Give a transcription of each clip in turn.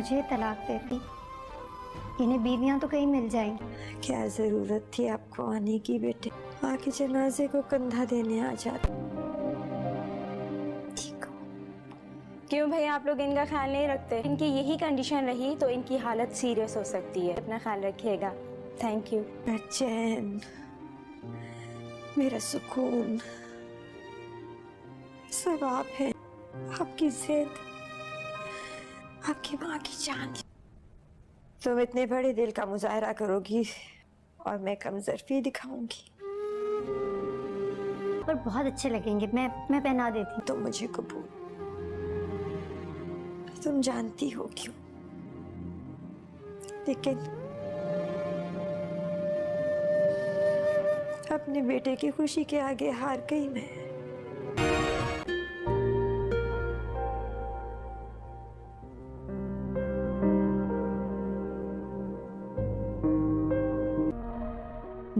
مجھے طلاق دیتی، انہیں بیویاں تو کہیں مل جائیں گی۔ کیا ضرورت تھی آپ کو آنے کی بیٹے؟ ماں کے جنازے کو کندھا دینے آ جاتے۔ ٹھیک ہو؟ کیوں بھائی آپ لوگ ان کا خیال نہیں رکھتے؟ ان کی یہی کنڈیشن رہی تو ان کی حالت سیریس ہو سکتی ہے، اپنا خیال رکھیے گا۔ Thank you. میرا چین، میرا سکون سب آپ ہیں، آپ کی زد، آپ کی ماں کی جان۔ تم اتنے بڑے دل کا مظاہرہ کرو گی اور میں کمزرفی دکھاؤں گی؟ پر بہت اچھے لگیں گے، میں پہنا دیتی ہوں۔ تم مجھے قبول، تم جانتی ہو کیوں، لیکن اپنے بیٹے کی خوشی کے آگے ہار گئی میں۔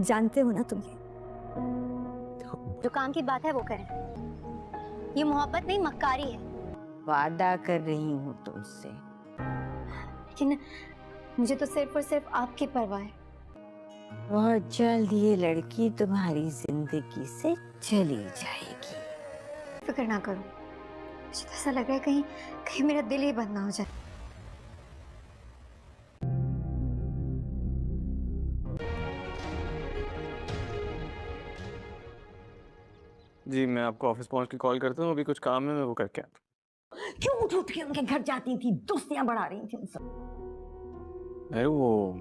جانتے ہو نا تم یہ جو کام کی بات ہے وہ کریں، یہ محبت نہیں مکاری ہے۔ وعدہ کر رہی ہوں تم سے، لیکن مجھے تو صرف اور صرف آپ کی پرواہ ہے۔ بہت جلد یہ لڑکی تمہاری زندگی سے چلی جائے گی۔ فکر نہ کرو، مجھے تو ایسا لگ رہا ہے کہیں میرا دل ہی بند نہ ہو جائے۔ جی میں آپ کو آفس پہنچ کے کال کرتا ہوں، ابھی کچھ کام ہے میں وہ کر کے آتا ہوں۔ کیوں اٹھ کے ان کے گھر جاتی تھی، دوستیاں بڑھا رہی تھی ان سے؟ ارے وہ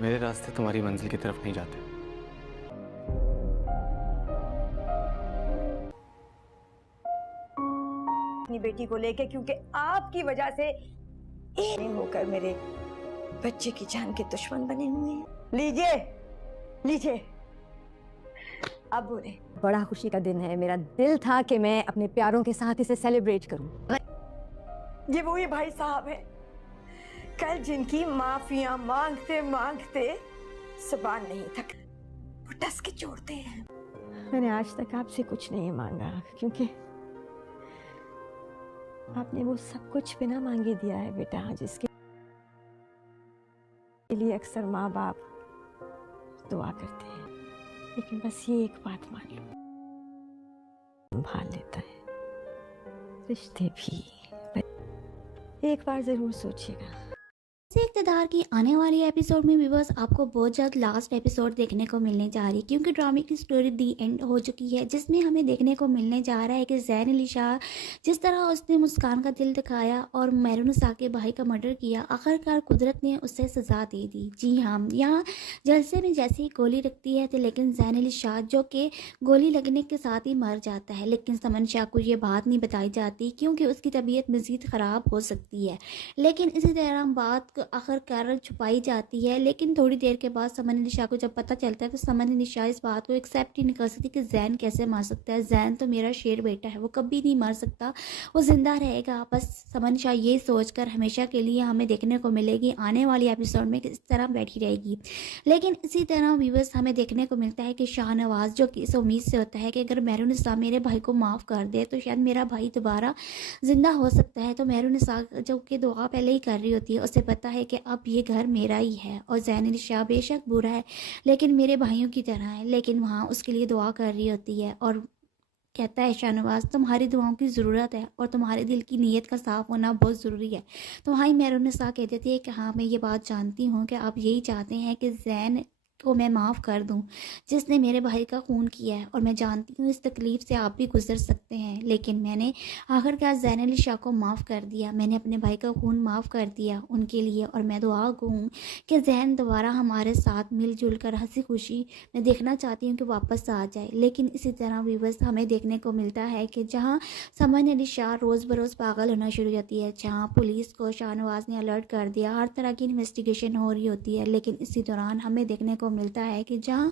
میرے راستے تمہاری منزل کی طرف نہیں جاتے۔ اپنی بیٹی کو لے کے، کیونکہ آپ کی وجہ سے نہیں ہو کر میرے بچے کی جان کے دشمن بنے ہوئے ہیں۔ لیجیے اب بولے۔ بڑا خوشی کا دن ہے، میرا دل تھا کہ میں اپنے پیاروں کے ساتھ اسے سیلیبریٹ کروں۔ یہ وہی بھائی صاحب ہیں کل جن کی معافیاں مانگتے مانگتے زبان نہیں تھک، وہ ٹس کے چھوڑتے ہیں۔ میں نے آج تک آپ سے کچھ نہیں مانگا، کیونکہ آپ نے وہ سب کچھ بنا مانگے دیا ہے بیٹا، جس کے لیے اکثر ماں باپ دعا کرتے ہیں۔ لیکن بس یہ ایک بات مان لو، سنبھال لیتا ہے رشتے بھی۔ ایک بار ضرور سوچیے گا۔ اقتدار کی آنے والی ایپیسوڈ میں ویورز آپ کو بہت جلد لاسٹ ایپیسوڈ دیکھنے کو ملنے جا رہی ہے، کیونکہ ڈرامے کی سٹوری دی اینڈ ہو چکی ہے، جس میں ہمیں دیکھنے کو ملنے جا رہا ہے کہ زین علی شاہ جس طرح اس نے مسکان کا دل دکھایا اور مہرونسا کے بھائی کا مرڈر کیا، آخرکار قدرت نے اسے سزا دے دی۔ جی ہاں، یہاں جلسے میں جیسے ہی گولی لگتی ہے تو لیکن زین علی شاہ جو کہ گولی لگنے کے ساتھ ہی مر جاتا ہے، لیکن سمن شاہ کو یہ بات نہیں بتائی جاتی کیونکہ اس کی طبیعت مزید خراب ہو سکتی ہے۔ لیکن اسی طرح بات آخرکار چھپائی جاتی ہے، لیکن تھوڑی دیر کے بعد سمن علی شاہ کو جب پتہ چلتا ہے تو سمن علی شاہ اس بات کو ایکسیپٹ ہی نہیں کر سکتی کہ زین کیسے مر سکتا ہے۔ زین تو میرا شیر بیٹا ہے، وہ کبھی نہیں مر سکتا، وہ زندہ رہے گا۔ بس سمن شاہ یہ سوچ کر ہمیشہ کے لیے ہمیں دیکھنے کو ملے گی آنے والی ایپیسوڈ میں کس طرح بیٹھی رہے گی۔ لیکن اسی طرح ویورز ہمیں دیکھنے کو ملتا ہے کہ شاہ نواز جو کہ اس امید سے ہوتا ہے کہ اگر مہرونسا میرے بھائی کو معاف کر دے تو شاید میرا بھائی دوبارہ زندہ ہو سکتا ہے، تو مہرونسا جو کہ دعا پہلے ہی کر رہی ہوتی ہے، اسے پتہ ہے کہ اب یہ گھر میرا ہی ہے اور زین علی شاہ بے شک برا ہے لیکن میرے بھائیوں کی طرح ہے، لیکن وہاں اس کے لیے دعا کر رہی ہوتی ہے اور کہتا ہے شاہ نواز تمہاری دعاؤں کی ضرورت ہے اور تمہارے دل کی نیت کا صاف ہونا بہت ضروری ہے۔ تو وہاں مہرونسا کہہ دیتی ہے کہ ہاں میں یہ بات جانتی ہوں کہ آپ یہی چاہتے ہیں کہ زین کو میں معاف کر دوں جس نے میرے بھائی کا خون کیا ہے، اور میں جانتی ہوں اس تکلیف سے آپ بھی گزر سکتے ہیں، لیکن میں نے آخرکار زین علی شاہ کو معاف کر دیا، میں نے اپنے بھائی کا خون معاف کر دیا ان کے لیے، اور میں دعا ہوں کہ زین دوبارہ ہمارے ساتھ مل جل کر ہنسی خوشی میں دیکھنا چاہتی ہوں کہ واپس آ جائے۔ لیکن اسی طرح ویورز ہمیں دیکھنے کو ملتا ہے کہ جہاں سمن علی شاہ روز بروز پاگل ہونا شروع ہوتی ہے، جہاں پولیس کو شاہ نواز نے الرٹ کر دیا، ہر طرح کی انویسٹیگیشن ہو رہی ہوتی ہے، لیکن اسی دوران ہمیں دیکھنے کو ملتا ہے کہ جہاں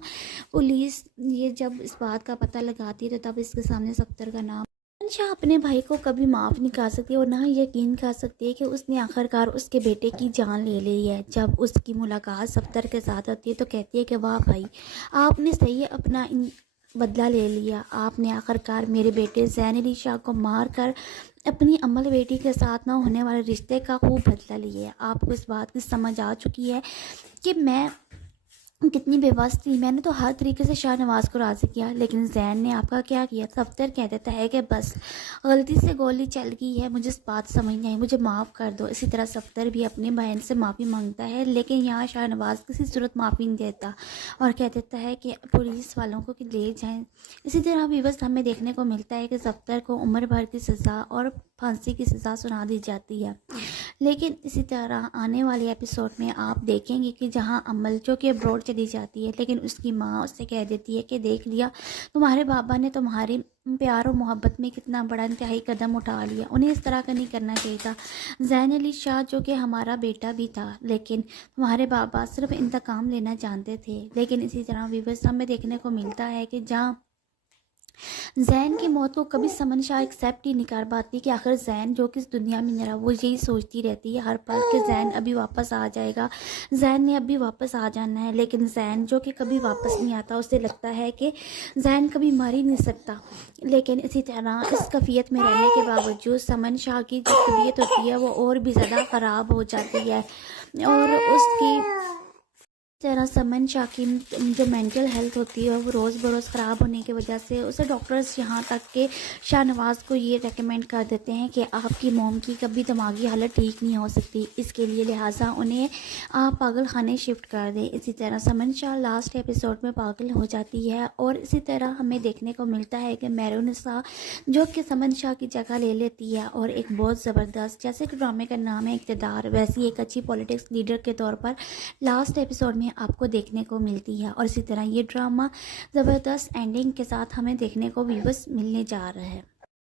پولیس یہ جب اس بات کا پتہ لگاتی ہے تو تب اس کے سامنے سفتر کا نام شاہ اپنے بھائی کو کبھی معاف نہیں کر سکتی اور نہ یقین کر سکتی ہے کہ اس نے آخرکار اس کے بیٹے کی جان لے لی ہے۔ جب اس کی ملاقات سفتر کے ساتھ ہوتی ہے تو کہتی ہے کہ واہ بھائی آپ نے صحیح اپنا بدلہ لے لیا. آپ نے آخرکار میرے بیٹے زین علی شاہ کو مار کر اپنی عمل بیٹی کے ساتھ نہ ہونے والے رشتے کا خوب بدلہ لیا ہے. آپ کو اس بات کی سمجھ آ چکی ہے کہ میں کتنی بے بس تھی. میں نے تو ہر طریقے سے شاہ نواز کو راضی کیا, لیکن زین نے آپ کا کیا کیا. صفدر کہہ دیتا ہے کہ بس غلطی سے گولی چل گئی ہے, مجھے اس بات سمجھ نہیں آئی, مجھے معاف کر دو. اسی طرح صفدر بھی اپنی بہن سے معافی مانگتا ہے, لیکن یہاں شاہ نواز کسی صورت معافی نہیں دیتا اور کہہ دیتا ہے کہ پولیس والوں کو کہ لے جائیں. اسی طرح بھی بس ہمیں دیکھنے کو ملتا ہے کہ صفدر کو عمر بھر کی سزا اور پھانسی کی سزا سنا دی جاتی ہے. لیکن اسی طرح آنے والے ایپیسوڈ میں آپ دیکھیں گے کہ جہاں عمل جو کہ ابروڈ چلی جاتی ہے, لیکن اس کی ماں اس سے کہہ دیتی ہے کہ دیکھ لیا تمہارے بابا نے تمہاری پیار و محبت میں کتنا بڑا انتہائی قدم اٹھا لیا, انہیں اس طرح کا نہیں کرنا چاہیے تھا. زین علی شاہ جو کہ ہمارا بیٹا بھی تھا, لیکن تمہارے بابا صرف انتقام لینا جانتے تھے. لیکن اسی طرح ویورز ہمیں دیکھنے کو ملتا ہے کہ جہاں زین کی موت کو کبھی سمن شاہ ایکسیپٹ ہی نہیں کر پاتی کہ آخر زین جو کہ اس دنیا میں نہیں رہا, وہ یہی سوچتی رہتی ہے ہر پل کہ زین ابھی واپس آ جائے گا, زین نے ابھی واپس آ جانا ہے. لیکن زین جو کہ کبھی واپس نہیں آتا, اسے لگتا ہے کہ زین کبھی مر ہی نہیں سکتا. لیکن اسی طرح اس کیفیت میں رہنے کے باوجود سمن شاہ کی جو طبیعت ہوتی ہے وہ اور بھی زیادہ خراب ہو جاتی ہے, اور اس کی طرح سمن شاہ کی جو مینٹل ہیلتھ ہوتی ہے وہ روز بروز خراب ہونے کی وجہ سے اسے ڈاکٹرز یہاں تک کہ شاہ نواز کو یہ ریکمینڈ کر دیتے ہیں کہ آپ کی موم کی کبھی دماغی حالت ٹھیک نہیں ہو سکتی, اس کے لیے لہٰذا انہیں آپ پاگل خانے شفٹ کر دیں. اسی طرح سمن شاہ لاسٹ ایپیسوڈ میں پاگل ہو جاتی ہے, اور اسی طرح ہمیں دیکھنے کو ملتا ہے کہ مہرونسا جو کہ سمن شاہ کی جگہ لے لیتی ہے, اور ایک بہت زبردست, جیسے کہ ڈرامے کا نام ہے اقتدار, ویسی ایک اچھی پولیٹکس لیڈر کے طور پر لاسٹ ایپیسوڈ میں آپ کو دیکھنے کو ملتی ہے. اور اسی طرح یہ ڈرامہ زبردست اینڈنگ کے ساتھ ہمیں دیکھنے کو ویورز ملنے جا رہا ہے.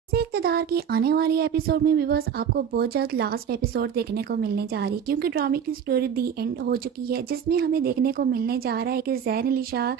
اقتدار کی آنے والی ایپیسوڈ میں ویورز آپ کو بہت جلد لاسٹ ایپیسوڈ دیکھنے کو ملنے جا رہی ہے, کیونکہ ڈرامے کی سٹوری دی اینڈ ہو چکی ہے, جس میں ہمیں دیکھنے کو ملنے جا رہا ہے کہ زین علی شاہ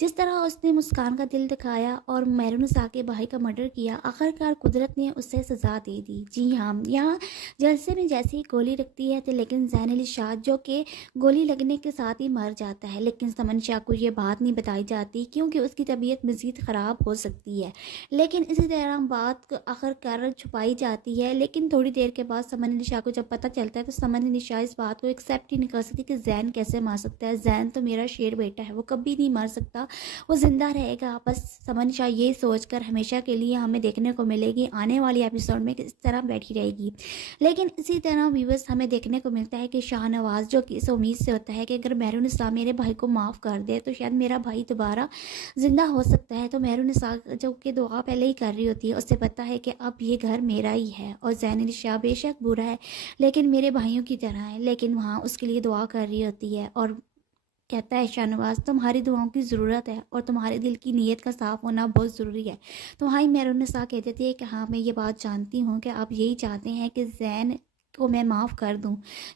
جس طرح اس نے مسکان کا دل دکھایا اور مہرونسا کے بھائی کا مرڈر کیا, آخرکار قدرت نے اسے سزا دے دی. جی ہاں, یہاں جلسے میں جیسے ہی گولی رکھتی ہے تو لیکن زین علی شاہ جو کہ گولی لگنے کے ساتھ ہی مر جاتا ہے, لیکن سمن شاہ کو یہ بات نہیں بتائی جاتی کیونکہ اس کی طبیعت مزید خراب ہو سکتی ہے. لیکن اسی طرح بات آخرکار چھپائی جاتی ہے, لیکن تھوڑی دیر کے بعد سمن علی شاہ کو جب پتہ چلتا ہے تو سمن علی شاہ اس بات کو ایکسیپٹ ہی نہیں کر سکتی کہ زین کیسے مر سکتا ہے. زین تو میرا شیر بیٹا ہے, وہ کبھی نہیں مر سکتا, وہ زندہ رہے گا. بس سمن شاہ یہ سوچ کر ہمیشہ کے لیے ہمیں دیکھنے کو ملے گی آنے والی ایپیسوڈ میں کس طرح بیٹھی رہے گی. لیکن اسی طرح ویورز ہمیں دیکھنے کو ملتا ہے کہ شاہ نواز جو کہ اس امید سے ہوتا ہے کہ اگر مہرونسا میرے بھائی کو معاف کر دے تو شاید میرا بھائی دوبارہ زندہ ہو سکتا ہے. تو مہرونسا جو کہ دعا پہلے ہی کر رہی ہوتی ہے, اس سے پتہ ہے کہ اب یہ گھر میرا ہی ہے, اور زین علی شاہ بے شک برا ہے لیکن میرے بھائیوں کی طرح ہے, لیکن وہاں اس کے لیے دعا کر رہی ہوتی ہے, اور کہتا ہے شاہ نواز تمہاری دعاؤں کی ضرورت ہے اور تمہارے دل کی نیت کا صاف ہونا بہت ضروری ہے. تمہاری مہرونسا کہہ دیتی ہے کہ ہاں میں یہ بات جانتی ہوں کہ آپ یہی چاہتے ہیں کہ زین کو میں معاف کر دوں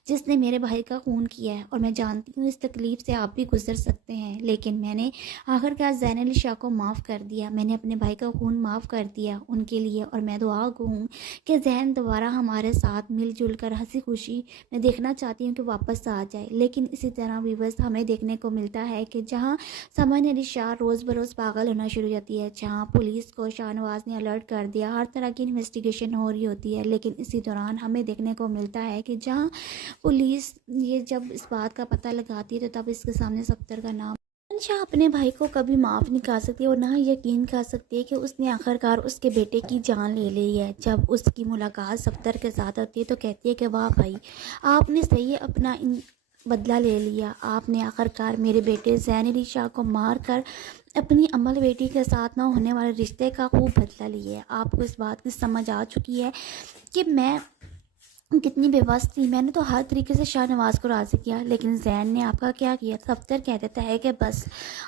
جس نے میرے بھائی کا خون کیا ہے, اور میں جانتی ہوں اس تکلیف سے آپ بھی گزر سکتے ہیں, لیکن میں نے آخرکار زین علی شاہ کو معاف کر دیا, میں نے اپنے بھائی کا خون معاف کر دیا ان کے لیے, اور میں دعا گو ہوں کہ زین دوبارہ ہمارے ساتھ مل جل کر ہنسی خوشی میں دیکھنا چاہتی ہوں کہ واپس آ جائے. لیکن اسی طرح ویورز ہمیں دیکھنے کو ملتا ہے کہ جہاں سمن علی شاہ روز بروز پاگل ہونا شروع ہو جاتی ہے, جہاں پولیس کو شاہ نواز نے الرٹ کر دیا, ہر طرح کی انویسٹیگیشن ہو رہی ہوتی ہے, لیکن اسی دوران ہمیں دیکھنے کو ملتا ہے کہ جہاں پولیس یہ جب اس بات کا پتہ لگاتی ہے تو تب اس کے سامنے صفدر کا نام شاہ اپنے بھائی کو کبھی معاف نہیں کر سکتی اور نہ یقین کر سکتی ہے کہ اس نے آخرکار اس کے بیٹے کی جان لے لی ہے. جب اس کی ملاقات صفدر کے ساتھ ہوتی ہے تو کہتی ہے کہ واہ بھائی آپ نے صحیح اپنا بدلہ لے لیا, آپ نے آخرکار میرے بیٹے زین علی شاہ کو مار کر اپنی عمل بیٹی کے ساتھ نہ ہونے والے رشتے کا خوب بدلہ لیا ہے. آپ کو اس بات کی سمجھ آ چکی ہے کہ میں کتنی بے بس تھی. میں نے تو ہر طریقے سے شاہ نواز کو راضی کیا, لیکن زین نے آپ کا کیا کیا. صفدر کہہ دیتا ہے کہ بس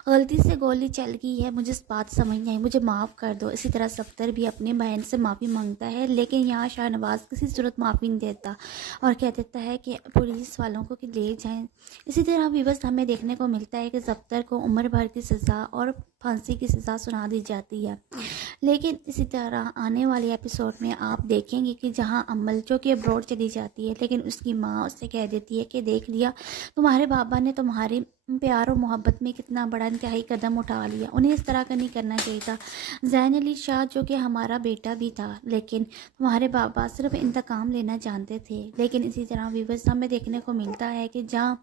غلطی سے گولی چل گئی ہے, مجھے اس بات سمجھ نہیں آئی, مجھے معاف کر دو. اسی طرح صفدر بھی اپنی بہن سے معافی مانگتا ہے, لیکن یہاں شاہ نواز کسی صورت معافی نہیں دیتا اور کہہ دیتا ہے کہ پولیس والوں کو کہ لے جائیں. اسی طرح بھی بس ہمیں دیکھنے کو ملتا ہے کہ صفدر کو عمر بھر کی سزا اور پھانسی کی سزا سنا دی جاتی ہے. لیکن اسی طرح آنے والے ایپیسوڈ میں آپ دیکھیں گے کہ جہاں امل جو کہ ابروڈ چلی جاتی ہے لیکن اس کی ماں اس سے کہہ دیتی ہے کہ دیکھ لیا تمہارے بابا نے تمہاری پیار و محبت میں کتنا بڑا انتہائی قدم اٹھا لیا، انہیں اس طرح کا نہیں کرنا چاہیے تھا۔ زین علی شاہ جو کہ ہمارا بیٹا بھی تھا لیکن تمہارے بابا صرف انتقام لینا جانتے تھے۔ لیکن اسی طرح ویورز ہمیں دیکھنے کو ملتا ہے کہ جہاں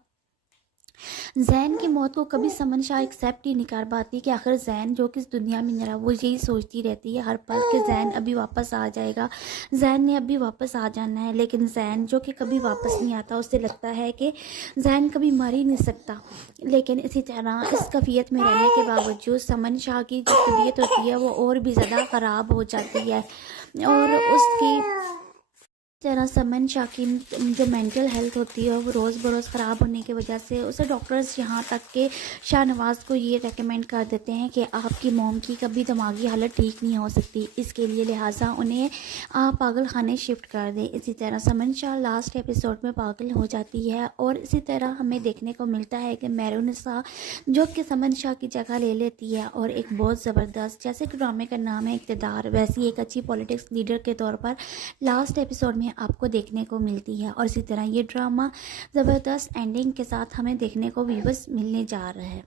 زین کی موت کو کبھی سمن شاہ ایکسیپٹ ہی نہیں کر پاتی کہ آخر زین جو کہ اس دنیا میں نہیں رہا، وہ یہی سوچتی رہتی ہے ہر پل کہ زین ابھی واپس آ جائے گا، زین نے ابھی واپس آ جانا ہے، لیکن زین جو کہ کبھی واپس نہیں آتا، اسے لگتا ہے کہ زین کبھی مر ہی نہیں سکتا۔ لیکن اسی طرح اس کیفیت میں رہنے کے باوجود سمن شاہ کی جو طبیعت ہوتی ہے وہ اور بھی زیادہ خراب ہو جاتی ہے، اور اس کی طرح سمن شاہ کی جو مینٹل ہیلتھ ہوتی ہے وہ روز بروز خراب ہونے کی وجہ سے اسے ڈاکٹرز یہاں تک کہ شاہ نواز کو یہ ریکمینڈ کر دیتے ہیں کہ آپ کی موم کی کبھی دماغی حالت ٹھیک نہیں ہو سکتی، اس کے لیے لہٰذا انہیں آپ پاگل خانے شفٹ کر دیں۔ اسی طرح سمن شاہ لاسٹ ایپیسوڈ میں پاگل ہو جاتی ہے، اور اسی طرح ہمیں دیکھنے کو ملتا ہے کہ میرونسا جو کہ سمن شاہ کی جگہ لے لیتی ہے، اور ایک بہت زبردست، جیسے کہ ڈرامے کا نام ہے اقتدار، ویسی ایک اچھی پولیٹکس لیڈر کے طور پر لاسٹ ایپیسوڈ میں آپ کو دیکھنے کو ملتی ہے۔ اور اسی طرح یہ ڈرامہ زبردست اینڈنگ کے ساتھ ہمیں دیکھنے کو ویورز ملنے جا رہا ہے۔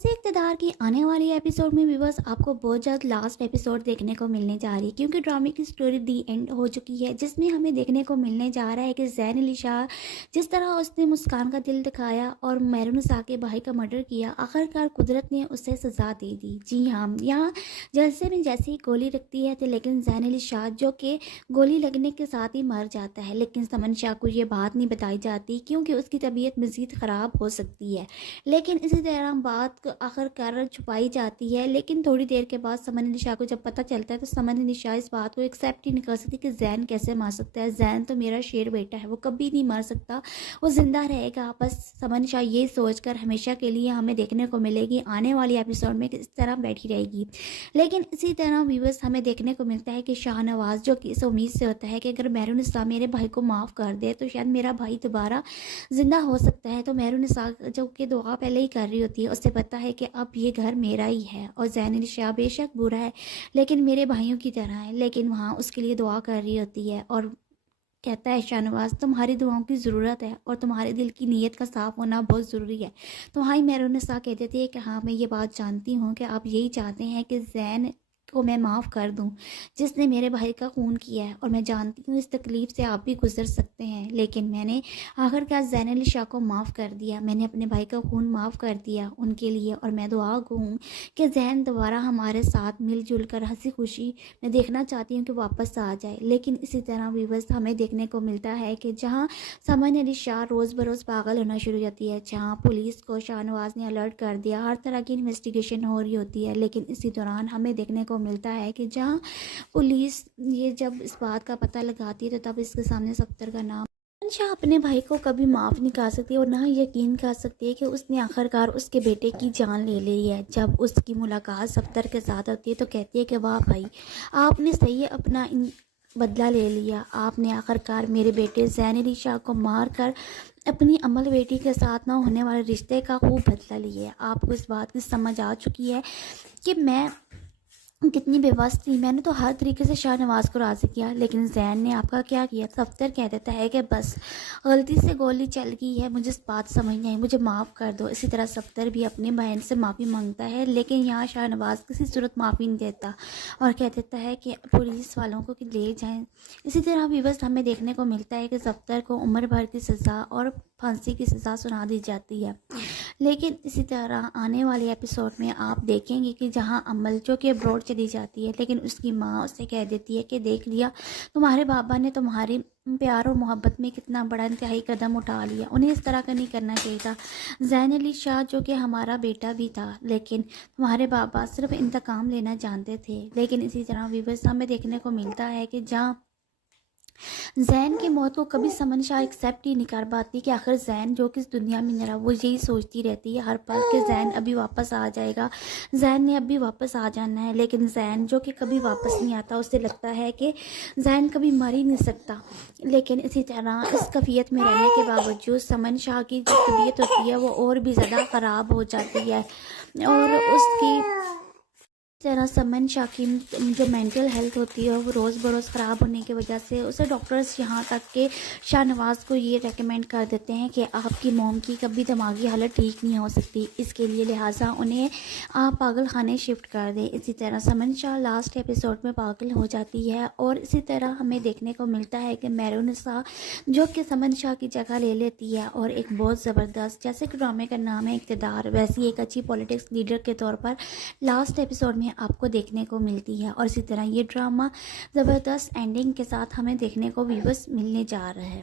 اقتدار کی آنے والی ایپیسوڈ میں ویورز آپ کو بہت جلد لاسٹ ایپیسوڈ دیکھنے کو ملنے جا رہی ہے، کیونکہ ڈرامے کی سٹوری دی اینڈ ہو چکی ہے، جس میں ہمیں دیکھنے کو ملنے جا رہا ہے کہ زین علی شاہ جس طرح اس نے مسکان کا دل دکھایا اور میرونسا کے بھائی کا مرڈر کیا، آخرکار قدرت نے اسے سزا دے دی۔ جی ہاں، یہاں جلسے میں جیسے ہی گولی رکھتی ہے تو لیکن زین علی شاہ جو کہ گولی لگنے کے ساتھ ہی مر جاتا ہے، لیکن سمن شاہ کو یہ بات نہیں بتائی جاتی کیونکہ اس کی طبیعت مزید خراب ہو سکتی ہے۔ لیکن اسی طرح بات آخر کار چھپائی جاتی ہے، لیکن تھوڑی دیر کے بعد سمن علی شاہ کو جب پتہ چلتا ہے تو سمن علی شاہ اس بات کو ایکسیپٹ ہی نہیں کر سکتی کہ زین کیسے مر سکتا ہے، زین تو میرا شیر بیٹا ہے، وہ کبھی نہیں مر سکتا، وہ زندہ رہے گا۔ بس سمن شاہ یہ سوچ کر ہمیشہ کے لیے ہمیں دیکھنے کو ملے گی آنے والی ایپیسوڈ میں اس طرح بیٹھی رہے گی۔ لیکن اسی طرح ویورز ہمیں دیکھنے کو ملتا ہے کہ شاہ نواز جو کہ اس امید سے ہوتا ہے کہ اگر میرونسا میرے بھائی کو معاف کر دے تو شاید میرا بھائی دوبارہ زندہ ہو سکتا ہے، تو میرونسا جو کہ دعا پہلے ہی کر رہی ہوتی ہے، اس سے پتہ ہے کہ اب یہ گھر میرا ہی ہے، اور زین علی شاہ بے شک برا ہے لیکن میرے بھائیوں کی طرح ہے، لیکن وہاں اس کے لیے دعا کر رہی ہوتی ہے، اور کہتا ہے شاہ نواز تمہاری دعاؤں کی ضرورت ہے اور تمہارے دل کی نیت کا صاف ہونا بہت ضروری ہے۔ تو ہائی میرونسا کہہ دیتی ہے کہ ہاں میں یہ بات جانتی ہوں کہ آپ یہی چاہتے ہیں کہ زین کو میں معاف کر دوں جس نے میرے بھائی کا خون کیا ہے، اور میں جانتی ہوں اس تکلیف سے آپ بھی گزر سکتے ہیں، لیکن میں نے آخر کار زین علی شاہ کو معاف کر دیا، میں نے اپنے بھائی کا خون معاف کر دیا ان کے لیے، اور میں دعا ہوں کہ زین دوبارہ ہمارے ساتھ مل جل کر ہنسی خوشی میں دیکھنا چاہتی ہوں کہ واپس آ جائے۔ لیکن اسی طرح ویورز ہمیں دیکھنے کو ملتا ہے کہ جہاں سمن علی شاہ روز بروز پاگل ہونا شروع ہو جاتی ہے، جہاں پولیس کو شاہ نواز نے الرٹ کر دیا، ہر طرح کی انویسٹیگیشن ہو رہی ہوتی ہے، لیکن اسی دوران ہمیں دیکھنے کو ملتا ہے کہ جہاں پولیس یہ جب اس بات کا پتہ لگاتی ہے تو تب اس کے سامنے سفتر کا نام شاہ اپنے بھائی کو کبھی معاف نہیں کر سکتی، اور نہ یقین کر سکتی ہے کہ اس نے آخرکار اس کے بیٹے کی جان لے لی ہے۔ جب اس کی ملاقات سفتر کے ساتھ ہوتی ہے تو کہتی ہے کہ واہ بھائی آپ نے صحیح اپنا بدلہ لے لیا، آپ نے آخرکار میرے بیٹے زین علی شاہ کو مار کر اپنی عمل بیٹی کے ساتھ نہ ہونے والے رشتے کا خوب بدلہ لیا ہے۔ آپ کو اس بات کی سمجھ آ چکی ہے کہ میں کتنی بے بس تھی، میں نے تو ہر طریقے سے شاہ نواز کو راضی کیا، لیکن زین نے آپ کا کیا کیا؟ سفتر کہہ دیتا ہے کہ بس غلطی سے گولی چل گئی ہے، مجھے اس بات سمجھ نہیں آئی، مجھے معاف کر دو۔ اسی طرح سفتر بھی اپنی بہن سے معافی مانگتا ہے، لیکن یہاں شاہ نواز کسی صورت معافی نہیں دیتا اور کہہ دیتا ہے کہ پولیس والوں کو کہ لے جائیں۔ اسی طرح ویورز ہمیں دیکھنے کو ملتا ہے کہ سفتر کو عمر بھر کی سزا اور پھانسی کی سزا سنا دی جاتی ہے، لیکن اسی طرح آنے والے ایپیسوڈ میں آپ دیکھیں گے کہ جہاں امل جو کہ ابروڈ چلی جاتی ہے لیکن اس کی ماں اس سے کہہ دیتی ہے کہ دیکھ لیا تمہارے بابا نے تمہاری پیار اور محبت میں کتنا بڑا انتہائی قدم اٹھا لیا، انہیں اس طرح کا نہیں کرنا چاہیے تھا۔ زین علی شاہ جو کہ ہمارا بیٹا بھی تھا لیکن تمہارے بابا صرف انتقام لینا جانتے تھے۔ لیکن اسی طرح ویورز ہمیں دیکھنے کو ملتا ہے کہ جہاں زین کی موت کو کبھی سمن شاہ ایکسیپٹ ہی نہیں کر پاتی کہ آخر زین جو کہ اس دنیا میں نہیں رہا، وہ یہی سوچتی رہتی ہے ہر پل کہ زین ابھی واپس آ جائے گا، زین نے ابھی واپس آ جانا ہے، لیکن زین جو کہ کبھی واپس نہیں آتا، اسے لگتا ہے کہ زین کبھی مر ہی نہیں سکتا۔ لیکن اسی طرح اس کیفیت میں رہنے کے باوجود سمن شاہ کی جو طبیعت ہوتی ہے وہ اور بھی زیادہ خراب ہو جاتی ہے، اور اس کی तरह समन शाह की जो मेंटल हेल्थ होती है वो रोज़ बरोज़ ख़राब होने की वजह से उसे डॉक्टर्स यहाँ तक के शाहनवाज़ को ये रेकमेंड कर देते हैं कि आपकी मॉम की कभी दिमागी हालत ठीक नहीं हो सकती, इसके लिए लिहाजा उन्हें आप पागल खाने शिफ्ट कर दें। इसी तरह समन शाह लास्ट एपिसोड में पागल हो जाती है और इसी तरह हमें देखने को मिलता है कि मेहरुनिसा जो कि समन शाह की जगह ले लेती है और एक बहुत ज़बरदस्त, जैसे कि ड्रामे का नाम है इक़्तिदार, वैसी एक अच्छी पॉलिटिक्स लीडर के तौर पर लास्ट एपिसोड में आपको देखने को मिलती है। और इसी तरह ये ड्रामा ज़बरदस्त एंडिंग के साथ हमें देखने को व्यूअर्स मिलने जा रहा है।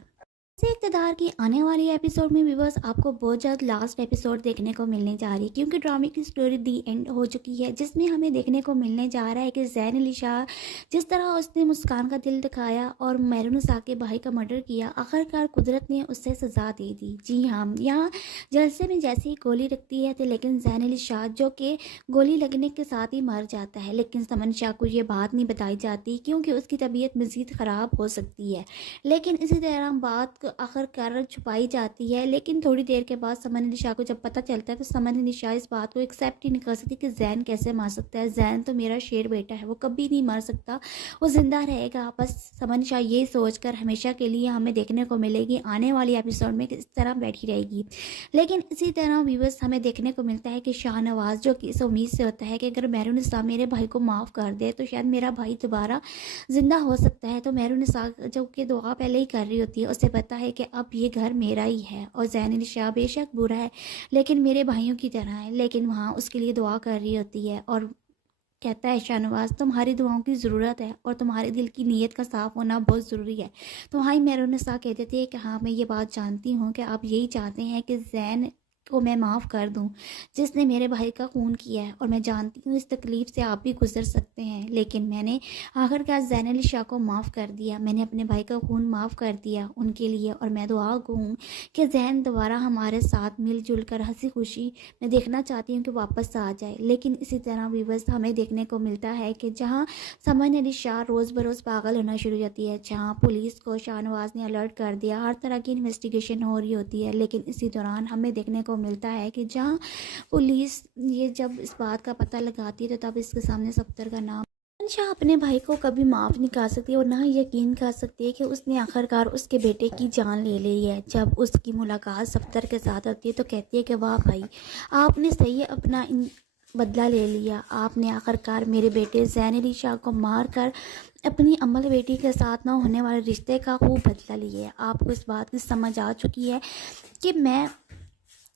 इक़्तिदार की आने वाली एपिसोड में व्यूअर्स आपको बहुत जल्द लास्ट एपिसोड देखने को मिलने जा रही है, क्योंकि ड्रामे की स्टोरी दी एंड हो चुकी है, जिसमें हमें देखने को मिलने जा रहा है कि ज़ैन अली शाह जिस तरह उसने मुस्कान का दिल दिखाया और मेहरुनिसा के भाई का मर्डर किया, आखिरकार कुदरत ने उससे सज़ा दे दी। जी हाँ, यहाँ जलसे में जैसे ही गोली लगती है तो लेकिन ज़ैन अली शाह जो कि गोली लगने के साथ ही मर जाता है, लेकिन समन शाह को ये बात नहीं बताई जाती क्योंकि उसकी तबीयत मज़ीद ख़राब हो सकती है। लेकिन इसी तरह बात आखिरकार छुपाई जाती है, लेकिन थोड़ी देर के बाद समन अली शाह को जब पता चलता है तो समन अली शाह इस बात को एक्सेप्ट ही नहीं कर सकती कि ज़ैन कैसे मर सकता है। ज़ैन तो मेरा शेर बेटा है, वो कभी नहीं मर सकता, वो ज़िंदा रहेगा। बस समन शाह ये सोचकर हमेशा के लिए हमें देखने को मिलेगी आने वाली एपिसोड में किस तरह बैठी रहेगी। लेकिन इसी तरह व्यूअर्स हमें देखने को मिलता है कि शाहनवाज जो कि इस उम्मीद से होता है कि अगर मेहरुनिसा मेरे भाई को माफ़ कर दे तो शायद मेरा भाई दोबारा ज़िंदा हो सकता है। तो मेहरुनिसा जो कि दुआ पहले ही कर रही होती है, उसे पता है कि अब ये घर मेरा ही है और ज़ैन अली शाह बेशक बुरा है लेकिन मेरे भाइयों की तरह है, लेकिन वहाँ उसके लिए दुआ कर रही होती है और कहता है शाहनवाज तुम्हारी दुआओं की ज़रूरत है और तुम्हारे दिल की नीयत का साफ़ होना बहुत ज़रूरी है। तो भाई मेहरुनिसा कह देती है कि हाँ मैं ये बात जानती हूँ कि आप यही चाहते हैं कि ज़ैन को मैं माफ़ कर दूं जिसने मेरे भाई का खून किया है, और मैं जानती हूँ इस तकलीफ़ से आप भी गुजर सकते हैं, लेकिन मैंने आखिरकार ज़ैन अली शाह को माफ़ कर दिया, मैंने अपने भाई का खून माफ़ कर दिया उनके लिए, और मैं दुआ हूँ कि ज़ैन दोबारा हमारे साथ मिलजुल कर हंसी खुशी मैं देखना चाहती हूँ कि वापस आ जाए। लेकिन इसी तरह व्यूअर्स हमें देखने को मिलता है कि जहाँ समन अली शाह रोज़ बरोज़ पागल होना शुरू हो जाती है, जहाँ पुलिस को शाहनवाज ने अलर्ट कर दिया, हर तरह की इन्वेस्टिगेशन हो रही होती है, लेकिन इसी दौरान हमें देखने को मिलता है कि जहां पुलिस ये जब इस बात का पता लगाती है तो तब इसके सामने सफ्तर का नाम शाह अपने भाई को कभी माफ़ नहीं कर सकती और ना ही यकीन कर सकती है कि उसने आखिरकार उसके बेटे की जान ले ली है। जब उसकी मुलाकात सफ्तर के साथ होती है तो कहती है कि वाह भाई आपने सही अपना बदला ले लिया, आपने आखिरकार मेरे बेटे ज़ैन अली शाह को मार कर अपनी अम्मल बेटी के साथ ना होने वाले रिश्ते का खूब बदला लिया है। आपको इस बात की समझ आ चुकी है कि मैं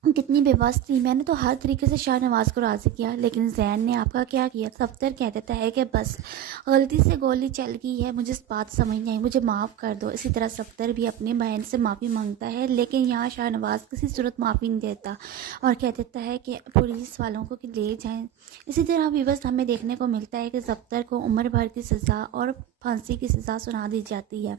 कितनी बेबस थी, मैंने तो हर तरीके से शाहनवाज को राज़ी किया, लेकिन ज़ैन ने आपका क्या किया। सफ्तर कह देता है कि बस गलती से गोली चल गई है, मुझे इस बात समझ नहीं आई, मुझे माफ़ कर दो। इसी तरह सफ्तर भी अपनी बहन से माफ़ी मांगता है, लेकिन यहाँ शाहनवाज किसी सूरत माफ़ी नहीं देता और कह देता है कि पुलिस वालों को कि ले जाएं। इसी तरह व्यूअर्स हमें देखने को मिलता है कि सफ्तर को उम्र भर की सज़ा और फांसी की सज़ा सुना दी जाती है।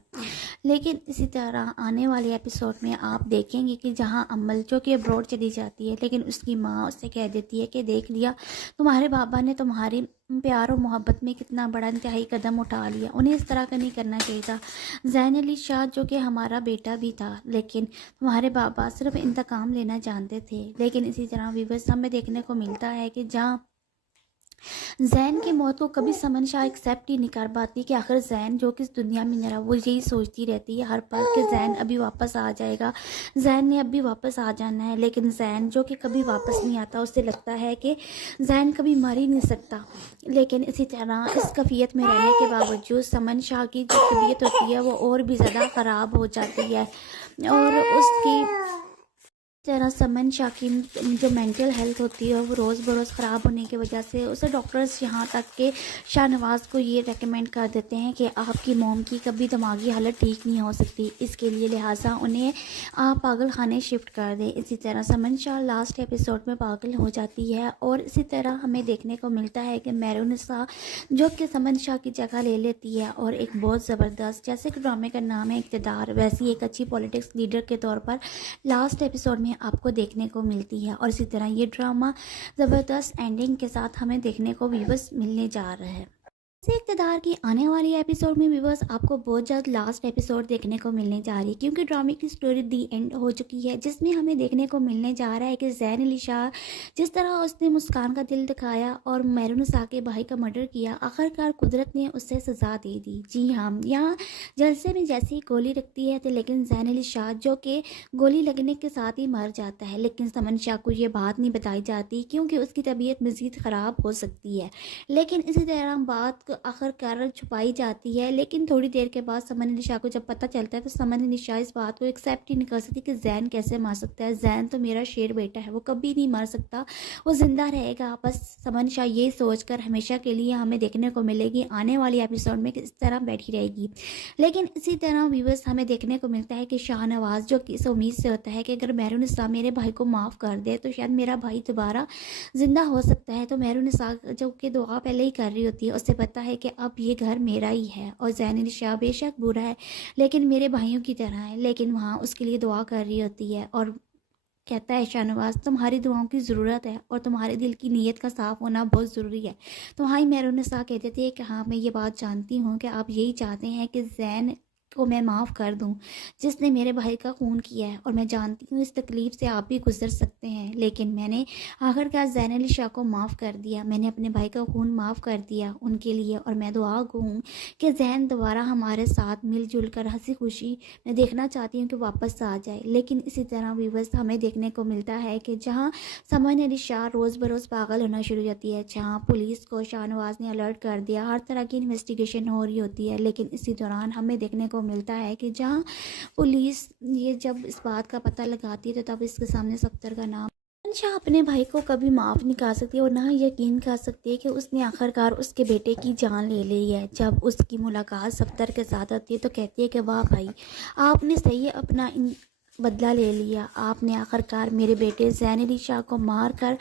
लेकिन इसी तरह आने वाले एपिसोड में आप देखेंगे कि जहां अम्मल जो कि अब्रॉड चली जाती है, लेकिन उसकी माँ उससे कह देती है कि देख लिया तुम्हारे बाबा ने तुम्हारी प्यार और मोहब्बत में कितना बड़ा इंतहाई कदम उठा लिया, उन्हें इस तरह का नहीं करना चाहिए था। ज़ैन अली शाह जो कि हमारा बेटा भी था, लेकिन तुम्हारे बाबा सिर्फ इंतकाम लेना जानते थे। लेकिन इसी तरह व्यूअर्स हमें देखने को मिलता है कि जहाँ ज़ैन की मौत को कभी समन शाह एक्सेप्ट ही नहीं कर पाती कि आखिर ज़ैन जो कि इस दुनिया में नहीं रहा, वो यही सोचती रहती है हर पल कि ज़ैन अभी वापस आ जाएगा, ज़ैन ने अभी वापस आ जाना है। लेकिन ज़ैन जो कि कभी वापस नहीं आता, उससे लगता है कि ज़ैन कभी मर ही नहीं सकता। लेकिन इसी तरह इस कैफियत में रहने के बावजूद समन शाह की जो तबीयत होती है वो और भी ज़्यादा ख़राब हो जाती है और उसकी तरह समन शाह की जो मेंटल हेल्थ होती है वो रोज़ बरोज़ ख़राब होने की वजह से उसे डॉक्टर्स यहाँ तक के शाहनवाज़ को ये रेकमेंड कर देते हैं कि आपकी मॉम की कभी दिमागी हालत ठीक नहीं हो सकती, इसके लिए लिहाजा उन्हें आप पागल खाने शिफ्ट कर दें। इसी तरह समन शाह लास्ट एपिसोड में पागल हो जाती है और इसी तरह हमें देखने को मिलता है कि मेहरुनिसा जो कि समन शाह की जगह ले लेती है और एक बहुत ज़बरदस्त, जैसे कि ड्रामे का नाम है इक़्तिदार, वैसी एक अच्छी पॉलिटिक्स लीडर के तौर पर लास्ट एपिसोड में आपको देखने को मिलती है। और इसी तरह ये ड्रामा ज़बरदस्त एंडिंग के साथ हमें देखने को व्यूअर्स मिलने जा रहा है। से इक़्तिदार की आने वाली एपिसोड में व्यूअर्स आपको बहुत जल्द लास्ट एपिसोड देखने को मिलने जा रही है, क्योंकि ड्रामे की स्टोरी दी एंड हो चुकी है, जिसमें हमें देखने को मिलने जा रहा है कि ज़ैन अली शाह जिस तरह उसने मुस्कान का दिल दिखाया और मेहरुनिसा के भाई का मर्डर किया, आखिरकार कुदरत ने उससे सज़ा दे दी। जी हाँ, यहाँ जलसे में जैसे ही गोली लगती है तो लेकिन ज़ैन अली शाह जो कि गोली लगने के साथ ही मर जाता है, लेकिन समन शाह को ये बात नहीं बताई जाती क्योंकि उसकी तबीयत मज़ीद ख़राब हो सकती है। लेकिन इसी तरह बात आखिरकार छुपाई जाती है, लेकिन थोड़ी देर के बाद समन अली शाह को जब पता चलता है तो समन अली शाह इस बात को एक्सेप्ट ही नहीं कर सकती कि ज़ैन कैसे मर सकता है। ज़ैन तो मेरा शेर बेटा है, वो कभी नहीं मर सकता, वो ज़िंदा रहेगा। बस समन शाह ये सोचकर हमेशा के लिए हमें देखने को मिलेगी आने वाली एपिसोड में कि इस तरह बैठी रहेगी। लेकिन इसी तरह व्यूअर्स हमें देखने को मिलता है कि शाहनवाज जो कि इस उम्मीद से होता है कि अगर मेहरुनिसा मेरे भाई को माफ़ कर दे तो शायद मेरा भाई दोबारा ज़िंदा हो सकता है। तो मेहरुनिसा जो कि दुआ पहले ही कर रही होती है, उससे पता है कि अब ये घर मेरा ही है और ज़ैन अली शाह बेशक बुरा है लेकिन मेरे भाइयों की तरह है, लेकिन वहाँ उसके लिए दुआ कर रही होती है और कहता है शाहनवाज तुम्हारी दुआओं की ज़रूरत है और तुम्हारे दिल की नीयत का साफ़ होना बहुत ज़रूरी है। तो हाँ, मेहरुनिसा कह देती है कि हाँ मैं ये बात जानती हूँ कि आप यही चाहते हैं कि ज़ैन को मैं माफ़ कर दूं जिसने मेरे भाई का खून किया है, और मैं जानती हूँ इस तकलीफ़ से आप भी गुजर सकते हैं, लेकिन मैंने आखिरकार ज़ैन अली शाह को माफ़ कर दिया, मैंने अपने भाई का खून माफ़ कर दिया उनके लिए, और मैं दुआ हूँ कि ज़ैन दोबारा हमारे साथ मिलजुल कर हंसी खुशी मैं देखना चाहती हूँ कि वापस आ जाए। लेकिन इसी तरह व्यूअर्स हमें देखने को मिलता है कि जहाँ समन अली शाह रोज़ बरोज़ पागल होना शुरू हो जाती है, जहाँ पुलिस को शाहनवाज ने अलर्ट कर दिया, हर तरह की इन्वेस्टिगेशन हो रही होती है, लेकिन इसी दौरान हमें देखने को मिलता है कि जहां पुलिस ये जब इस बात का पता लगाती है तो तब इसके सामने सफ्तर का नाम शाह अपने भाई को कभी माफ़ नहीं कर सकती और ना यकीन कर सकती है कि उसने आखिरकार उसके बेटे की जान ले ली है। जब उसकी मुलाकात सफ्तर के साथ होती है तो कहती है कि वाह भाई, आपने सही अपना बदला ले लिया, आपने आखिरकार मेरे बेटे ज़ैन अली शाह को मार कर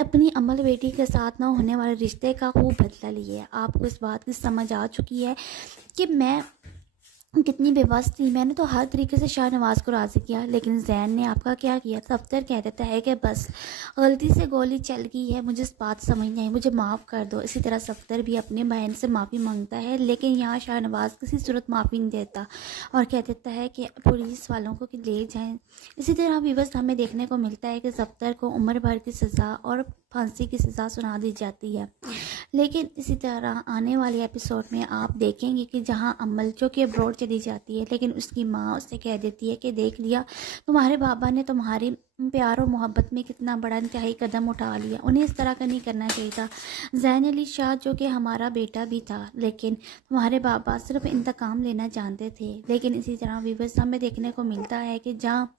अपनी अमल बेटी के साथ ना होने वाले रिश्ते का खूब बदला लिया। आपको इस बात की समझ आ चुकी है कि मैं कितनी बेबस थी, मैंने तो हर तरीके से शाहनवाज को राज़ी किया, लेकिन ज़ैन ने आपका क्या किया। सफ्तर कह देता है कि बस गलती से गोली चल गई है, मुझे इस बात समझ नहीं आई, मुझे माफ़ कर दो। इसी तरह सफ्तर भी अपने बहन से माफ़ी मांगता है, लेकिन यहाँ शाहनवाज किसी सूरत माफ़ी नहीं देता और कह देता है कि पुलिस वालों को कि ले जाएं। इसी तरह भी बस हमें देखने को मिलता है कि सफ्तर को उम्र भर की सज़ा और फांसी की सज़ा सुना दी जाती है। लेकिन इसी तरह आने वाले एपिसोड में आप देखेंगे कि जहां अमल जो कि अब्रॉड चली जाती है, लेकिन उसकी माँ उससे कह देती है कि देख लिया तुम्हारे बाबा ने तुम्हारी प्यार और मोहब्बत में कितना बड़ा इंतहाई कदम उठा लिया, उन्हें इस तरह का नहीं करना चाहिए था। ज़ैन अली शाह जो कि हमारा बेटा भी था, लेकिन तुम्हारे बाबा सिर्फ इंतकाम लेना जानते थे। लेकिन इसी तरह व्यूअर्स हमें देखने को मिलता है कि जहाँ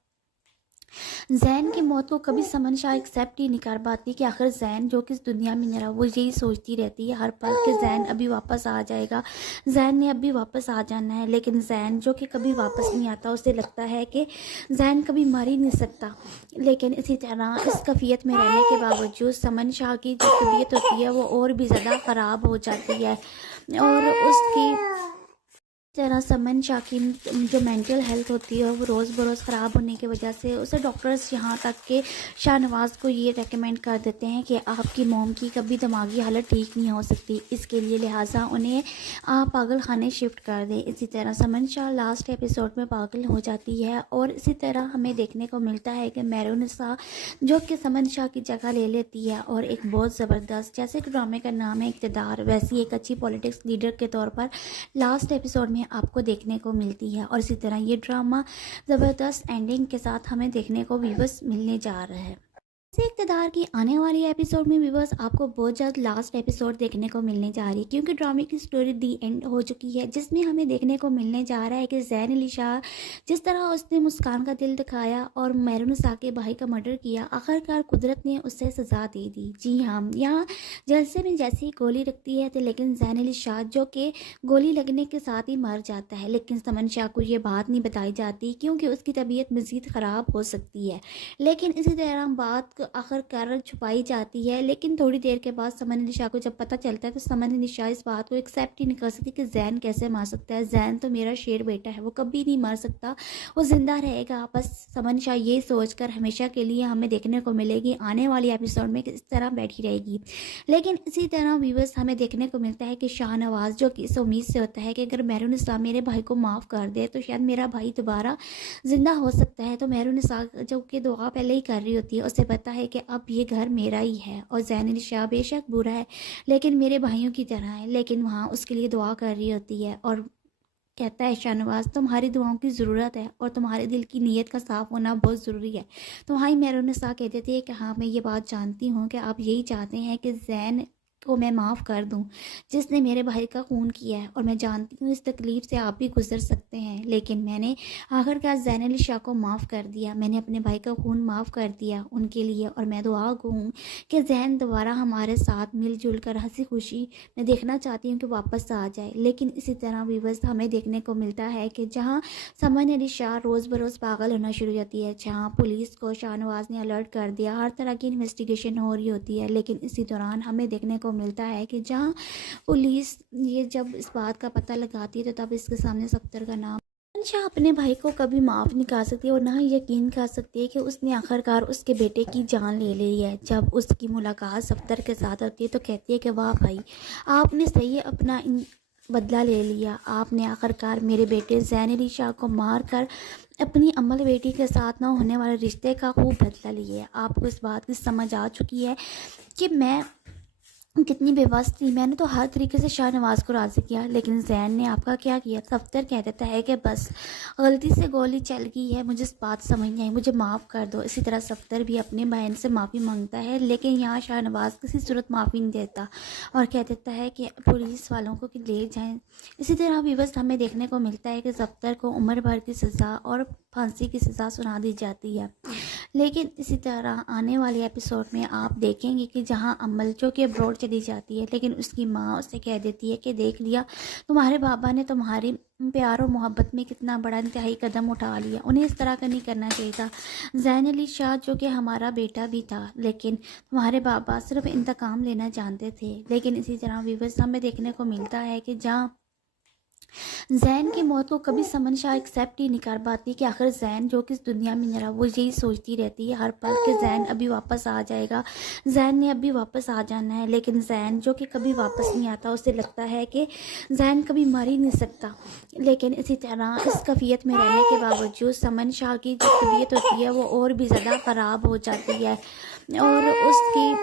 ज़ैन की मौत को कभी समन शाह एक्सेप्ट ही नहीं कर पाती कि आखिर ज़ैन जो कि इस दुनिया में नहीं रहा, वो यही सोचती रहती है हर पल कि ज़ैन अभी वापस आ जाएगा, ज़ैन ने अभी वापस आ जाना है। लेकिन ज़ैन जो कि कभी वापस नहीं आता, उसे लगता है कि ज़ैन कभी मर ही नहीं सकता। लेकिन इसी तरह इस कैफियत में रहने के बावजूद समन शाह की जो तबीयत होती है वो और भी ज़्यादा ख़राब हो जाती है और उसकी तरह समन शाह की जो मेंटल हेल्थ होती है वो रोज़ बरोज़ ख़राब होने की वजह से उसे डॉक्टर्स यहाँ तक के शाहनवाज को ये रेकमेंड कर देते हैं कि आपकी मॉम की कभी दिमागी हालत ठीक नहीं हो सकती, इसके लिए लिहाजा उन्हें आप पागल खाने शिफ्ट कर दें। इसी तरह समन शाह लास्ट एपिसोड में पागल हो जाती है और इसी तरह हमें देखने को मिलता है कि मेहरुनिसा जो कि समन शाह की जगह ले लेती है और एक बहुत ज़बरदस्त, जैसे कि ड्रामे का नाम है इक़्तिदार, वैसी एक अच्छी पॉलिटिक्स लीडर के तौर पर लास्ट एपिसोड में आपको देखने को मिलती है। और इसी तरह ये ड्रामा ज़बरदस्त एंडिंग के साथ हमें देखने को व्यूअर्स मिलने जा रहा है। से इक़्तिदार की आने वाली एपिसोड में व्यूअर्स आपको बहुत जल्द लास्ट एपिसोड देखने को मिलने जा रही है, क्योंकि ड्रामे की स्टोरी दी एंड हो चुकी है, जिसमें हमें देखने को मिलने जा रहा है कि ज़ैन अली शाह जिस तरह उसने मुस्कान का दिल दिखाया और मेहरुनिसा के भाई का मर्डर किया, आखिरकार कुदरत ने उससे सज़ा दे दी। जी हाँ, यहाँ जलसे में जैसे ही गोली लगती है तो लेकिन ज़ैन अली शाह जो कि गोली लगने के साथ ही मर जाता है, लेकिन समन शाह को ये बात नहीं बताई जाती क्योंकि उसकी तबीयत मज़ीद ख़राब हो सकती है। लेकिन इसी तरह बात आखिरकार छुपाई जाती है, लेकिन थोड़ी देर के बाद समन निशा को जब पता चलता है तो समन निशा इस बात को एक्सेप्ट ही नहीं कर सकती कि जैन कैसे मार सकता है। जैन तो मेरा शेर बेटा है, वो कभी नहीं मर सकता, वो ज़िंदा रहेगा। बस समन निशा ये सोचकर हमेशा के लिए हमें देखने को मिलेगी आने वाली एपिसोड में किस तरह बैठी रहेगी। लेकिन इसी तरह व्यूअर्स हमें देखने को मिलता है कि शाहनवाज जो कि इस उम्मीद से होता है कि अगर मेहरुनिसा मेरे भाई को माफ़ कर दे तो शायद मेरा भाई दोबारा ज़िंदा हो सकता है। तो मेहरुनिसा जो कि दुआ पहले ही कर रही होती है, उसे पता है कि अब ये घर मेरा ही है और ज़ैन-ए-निशा बेशक बुरा है लेकिन मेरे भाइयों की तरह है, लेकिन वहाँ उसके लिए दुआ कर रही होती है और कहता है शाहनवाज तुम्हारी दुआओं की ज़रूरत है और तुम्हारे दिल की नीयत का साफ़ होना बहुत ज़रूरी है। तो वहाँ ही मेहरुनिसा कह देती है कि हाँ मैं ये बात जानती हूँ कि आप यही चाहते हैं कि जैन को मैं माफ़ कर दूं जिसने मेरे भाई का खून किया है, और मैं जानती हूँ इस तकलीफ़ से आप भी गुजर सकते हैं, लेकिन मैंने आखिरकार ज़ैन-ए-निशा को माफ़ कर दिया, मैंने अपने भाई का खून माफ़ कर दिया उनके लिए, और मैं दुआ हूँ कि जैन दोबारा हमारे साथ मिलजुल कर हंसी खुशी मैं देखना चाहती हूँ कि वापस आ जाए। लेकिन इसी तरह व्यूअर्स हमें देखने को मिलता है कि जहाँ समन-ए-निशा रोज़ बरोज़ पागल होना शुरू हो जाती है, जहाँ पुलिस को शाहनवाज ने अलर्ट कर दिया, हर तरह की इन्वेस्टिगेशन हो रही होती है, लेकिन इसी दौरान हमें देखने को मिलता है कि जहां पुलिस ये जब इस बात का पता लगाती है तो तब इसके सामने सफ्तर का नाम शाह अपने भाई को कभी माफ़ नहीं कर सकती और ना ही यकीन कर सकती है कि उसने आखिरकार उसके बेटे की जान ले ली है। जब उसकी मुलाकात सफ्तर के साथ होती है तो कहती है कि वाह भाई आपने सही अपना बदला ले लिया, आपने आखिरकार मेरे बेटे ज़ैन-ए-निशा को मार कर अपनी अम्मल बेटी के साथ ना होने वाले रिश्ते का खूब बदला लिया है। आपको इस बात की समझ आ चुकी है कि मैं कितनी बेबस थी, मैंने तो हर तरीके से शाहनवाज को राज़ी किया, लेकिन जैन ने आपका क्या किया। सफ्तर कह देता है कि बस गलती से गोली चल गई है, मुझे इस बात समझ नहीं आई, मुझे माफ़ कर दो। इसी तरह सफ्तर भी अपने बहन से माफ़ी मांगता है, लेकिन यहाँ शाहनवाज किसी सूरत माफ़ी नहीं देता और कह देता है कि पुलिस वालों को कि ले जाएं। इसी तरह व्यूअर्स हमें देखने को मिलता है कि सफ्तर को उम्र भर की सज़ा और फांसी की सज़ा सुना दी जाती है। लेकिन इसी तरह आने वाले एपिसोड में आप देखेंगे कि जहां अम्मल जो कि अब्रॉड चली जाती है, लेकिन उसकी माँ उससे कह देती है कि देख लिया तुम्हारे बाबा ने तुम्हारी प्यार और मोहब्बत में कितना बड़ा इंतहाई कदम उठा लिया, उन्हें इस तरह का नहीं करना चाहिए था। ज़ैन-ए-निशा जो कि हमारा बेटा भी था, लेकिन तुम्हारे बाबा सिर्फ इंतकाम लेना जानते थे। लेकिन इसी तरह व्यूअर्स हमें देखने को मिलता है कि जहाँ जैन की मौत को कभी समन शाह एक्सेप्ट ही नहीं कर पाती कि आखिर जैन जो कि इस दुनिया में नहीं रहा, वो यही सोचती रहती है हर पल कि जैन अभी वापस आ जाएगा, जैन ने अभी वापस आ जाना है। लेकिन जैन जो कि कभी वापस नहीं आता, उसे लगता है कि जैन कभी मर ही नहीं सकता। लेकिन इसी तरह इस कैफियत में रहने के बावजूद समन शाह की जो तबीयत होती है वो और भी ज़्यादा ख़राब हो जाती है और उसकी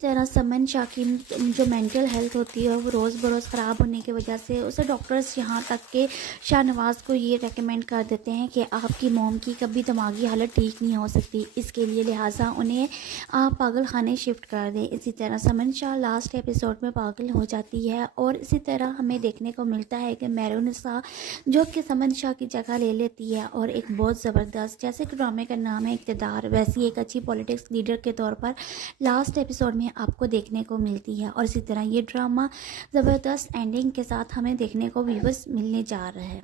तरह समन शाह की जो मेंटल हेल्थ होती है वो रोज़ बरोज़ ख़राब होने की वजह से उसे डॉक्टर्स यहाँ तक के शाहनवाज को ये रेकमेंड कर देते हैं कि आपकी मॉम की कभी दिमागी हालत ठीक नहीं हो सकती, इसके लिए लिहाजा उन्हें आप पागल खाने शिफ्ट कर दें। इसी तरह समन शाह लास्ट एपिसोड में पागल हो जाती है और इसी तरह हमें देखने को मिलता है कि मेहरुनिसा जो कि समन शाह की जगह ले लेती है और एक बहुत ज़बरदस्त, जैसे कि ड्रामे का नाम है इक़्तिदार, वैसी एक अच्छी पॉलिटिक्स लीडर के तौर पर लास्ट एपिसोड में आपको देखने को मिलती है। और इसी तरह ये ड्रामा ज़बरदस्त एंडिंग के साथ हमें देखने को व्यूअर्स मिलने जा रहा है।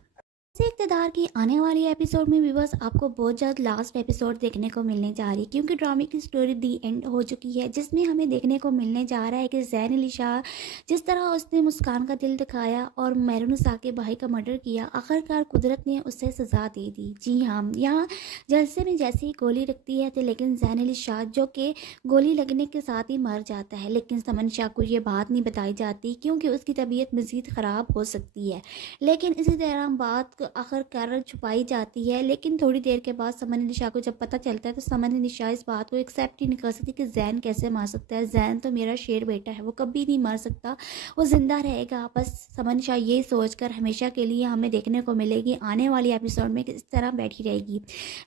इक़्तिदार की आने वाली एपिसोड में व्यूअर्स आपको बहुत जल्द लास्ट एपिसोड देखने को मिलने जा रही है, क्योंकि ड्रामे की स्टोरी दी एंड हो चुकी है, जिसमें हमें देखने को मिलने जा रहा है कि ज़ैन-ए-निशा जिस तरह उसने मुस्कान का दिल दिखाया और मेहरुनिसा के भाई का मर्डर किया, आखिरकार कुदरत ने उसे सज़ा दे दी। जी हाँ, यहाँ जलसे में जैसे ही गोली लगती है तो लेकिन ज़ैन-ए-निशा जो कि गोली लगने के साथ ही मर जाता है, लेकिन समन शाह को ये बात नहीं बताई जाती क्योंकि उसकी तबीयत मज़ीद ख़राब हो सकती है। लेकिन इसी तरह बात आखिरकार छुपाई जाती है, लेकिन थोड़ी देर के बाद समन-ए-निशा को जब पता चलता है तो समन-ए-निशा इस बात को एक्सेप्ट ही नहीं कर सकती कि जैन कैसे मार सकता है। जैन तो मेरा शेर बेटा है, वो कभी नहीं मर सकता, वो ज़िंदा रहेगा। बस समन-ए-निशा ये सोचकर हमेशा के लिए हमें देखने को मिलेगी आने वाली एपिसोड में किस तरह बैठी रहेगी।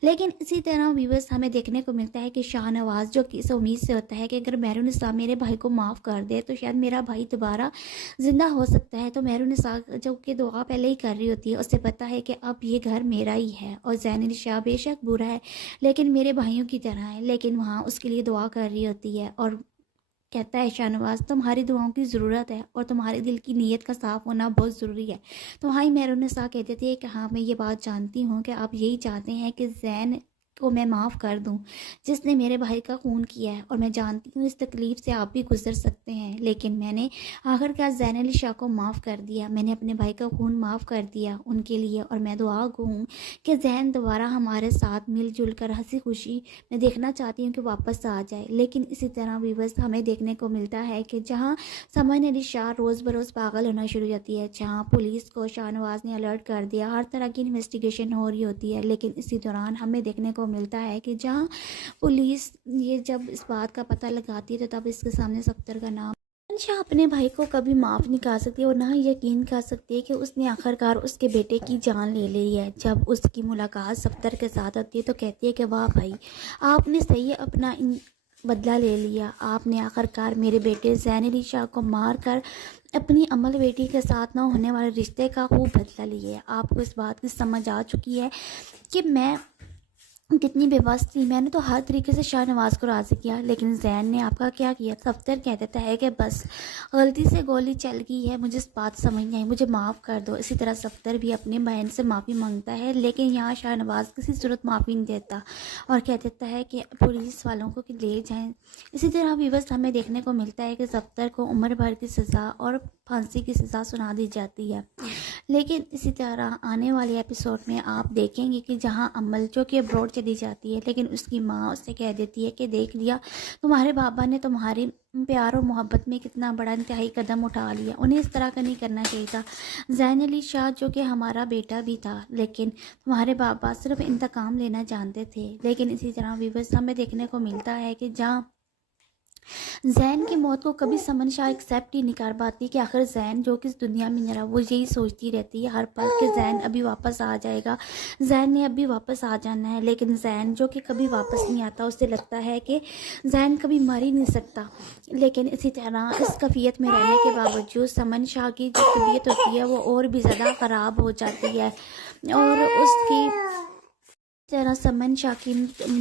लेकिन इसी तरह व्यूअर्स हमें देखने को मिलता है कि शाहनवाज जो कि इस उम्मीद से होता है कि अगर मेहरुनिसा मेरे भाई को माफ़ कर दे तो शायद मेरा भाई दोबारा ज़िंदा हो सकता है। तो मेहरुनिसा जो कि दुआ पहले ही कर रही होती है, उसे पता है कि अब ये घर मेरा ही है और ज़ैन-ए-निशा बेशक बुरा है लेकिन मेरे भाइयों की तरह है, लेकिन वहाँ उसके लिए दुआ कर रही होती है और कहता है शाहनवाज तुम्हारी दुआओं की ज़रूरत है और तुम्हारे दिल की नीयत का साफ़ होना बहुत ज़रूरी है। तो हाँ, मेहरुनिसा कह देती है कि हाँ मैं ये बात जानती हूँ कि आप यही चाहते हैं कि जैन کو मैं माफ़ कर दूं, जिसने मेरे भाई का खून किया है, और मैं जानती हूँ इस तकलीफ़ से आप भी गुजर सकते हैं, लेकिन मैंने आखिरकार ज़ैन अली शाह को माफ़ कर दिया। मैंने अपने भाई का खून माफ़ कर दिया उनके लिए, और मैं दुआ गो हूँ कि ज़ैन दोबारा हमारे साथ मिलजुल कर हंसी खुशी मैं देखना चाहती हूँ कि वापस आ जाए। लेकिन इसी तरह व्यूअर्स हमें देखने को मिलता है कि जहाँ समन अली शाह रोज़ बरोज़ पागल होना शुरू हो जाती है, जहाँ पुलिस को शाहनवाज़ ने अलर्ट कर दिया, हर तरह की इन्वेस्टिगेशन हो रही होती है, लेकिन इसी दौरान हमें देखने को मिलता है कि जहाँ पुलिस ये जब इस बात का पता लगाती है तो तब इसके सामने सफ्तर का नाम शाह अपने भाई को कभी माफ़ नहीं कर सकती और ना ही यकीन कर सकती है कि उसने आखिरकार उसके बेटे की जान ले ली है। जब उसकी मुलाकात सफ्तर के साथ होती है तो कहती है कि वाह भाई, आपने सही अपना बदला ले लिया, आपने आखिरकार मेरे बेटे ज़ैन अली शाह को मार कर अपनी अमल बेटी के साथ ना होने वाले रिश्ते का खूब बदला लिया है। आपको इस बात की समझ आ चुकी है कि मैं कितनी बेबस थी। मैंने तो हर तरीके से शाहनवाज़ को राज़ी किया, लेकिन ज़ैन ने आपका क्या किया। सफ्तर कह देता है कि बस गलती से गोली चल गई है, मुझे इस बात समझ नहीं आई, मुझे माफ़ कर दो। इसी तरह सफ्तर भी अपनी बहन से माफ़ी मांगता है, लेकिन यहाँ शाहनवाज़ किसी सूरत माफ़ी नहीं देता और कह देता है कि पुलिस वालों को कि ले जाएं। इसी तरह व्यूअर्स हमें देखने को मिलता है कि सफ्तर को उम्र भर की सज़ा और फांसी की सज़ा सुना दी जाती है। लेकिन इसी तरह आने वाले एपिसोड में आप देखेंगे कि जहां अमल जो कि अब्रॉड चली जाती है, लेकिन उसकी माँ उससे कह देती है कि देख लिया, तुम्हारे बाबा ने तुम्हारी प्यार और मोहब्बत में कितना बड़ा इंतहाई कदम उठा लिया, उन्हें इस तरह का नहीं करना चाहिए था। ज़ैन अली शाह जो कि हमारा बेटा भी था, लेकिन तुम्हारे बाबा सिर्फ इंतकाम लेना जानते थे। लेकिन इसी तरह व्यूअर्स हमें देखने को मिलता है कि जहाँ ज़ैन की मौत को कभी समन शाह एक्सेप्ट ही नहीं कर पाती कि आखिर ज़ैन जो कि इस दुनिया में नहीं रहा, वो यही सोचती रहती है हर पल कि ज़ैन अभी वापस आ जाएगा, ज़ैन ने अभी वापस आ जाना है। लेकिन ज़ैन जो कि कभी वापस नहीं आता, उसे लगता है कि ज़ैन कभी मर ही नहीं सकता। लेकिन इसी तरह इस कैफियत में रहने के बावजूद समन शाह की जो तबीयत होती है वो और भी ज़्यादा ख़राब हो जाती है, और उसकी तरह समन शाह की